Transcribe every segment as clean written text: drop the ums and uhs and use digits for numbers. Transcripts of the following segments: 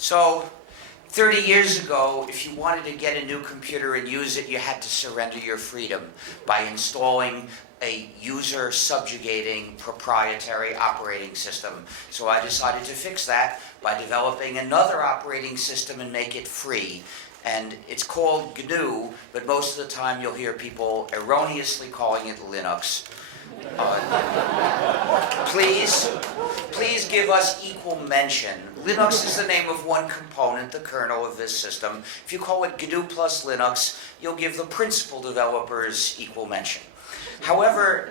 So 30 years ago, if you wanted to get a new computer and use it, you had to surrender your freedom by installing a user subjugating proprietary operating system. So I decided to fix that by developing another operating system and make it free. And it's called GNU, but most of the time you'll hear people erroneously calling it Linux. Please give us equal mention. Linux is the name of one component, the kernel of this system. If you call it GNU plus Linux, you'll give the principal developers equal mention. However,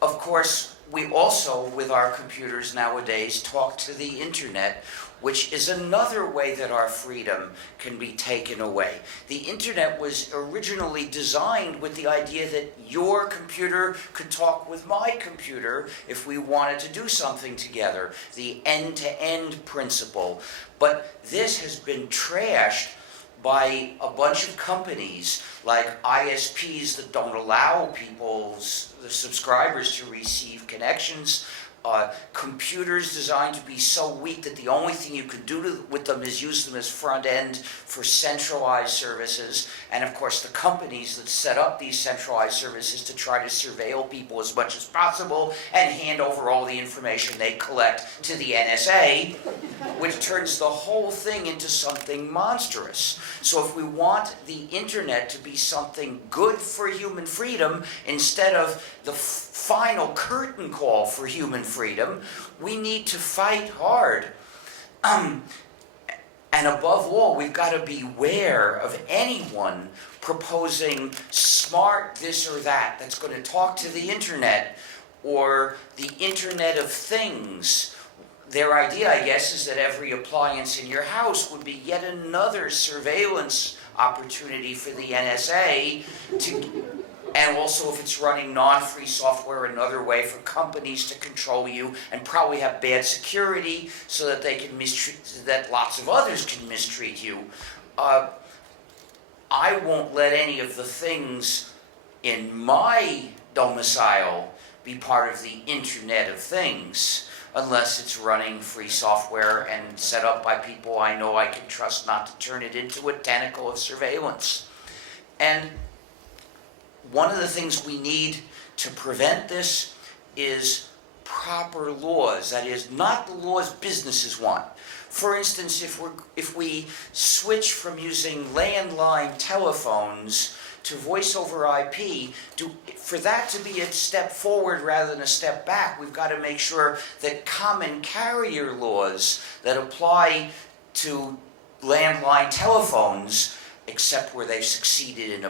of course, we also, with our computers nowadays, talk to the internet, which is another way that our freedom can be taken away. The internet was originally designed with the idea that your computer could talk with my computer if we wanted to do something together, the end-to-end principle. But this has been trashed by a bunch of companies like ISPs that don't allow the subscribers to receive connections, computers designed to be so weak that the only thing you can do with them is use them as front end for centralized services, and of course the companies that set up these centralized services to try to surveil people as much as possible and hand over all the information they collect to the NSA, which turns the whole thing into something monstrous. So if we want the internet to be something good for human freedom instead of the final curtain call for human freedom, we need to fight hard. And above all, we've got to beware of anyone proposing smart this or that that's going to talk to the internet or the Internet of Things. Their idea, I guess, is that every appliance in your house would be yet another surveillance opportunity for the NSA and also, if it's running non-free software, another way for companies to control you and probably have bad security so that they can that lots of others can mistreat you. I won't let any of the things in my domicile be part of the Internet of Things unless it's running free software and set up by people I know I can trust not to turn it into a tentacle of surveillance. And one of the things we need to prevent this is proper laws. That is, not the laws businesses want. For instance, if we switch from using landline telephones to voice over IP, for that to be a step forward rather than a step back, we've got to make sure that common carrier laws that apply to landline telephones, except where they've succeeded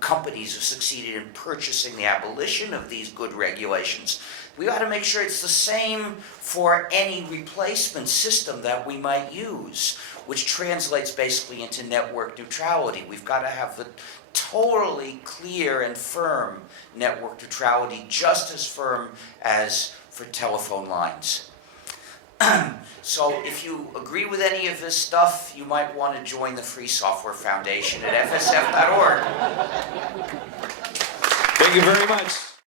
companies have succeeded in purchasing the abolition of these good regulations. We ought to make sure it's the same for any replacement system that we might use, which translates basically into network neutrality. We've got to have the totally clear and firm network neutrality, just as firm as for telephone lines. So if you agree with any of this stuff, you might want to join the Free Software Foundation at fsf.org. Thank you very much.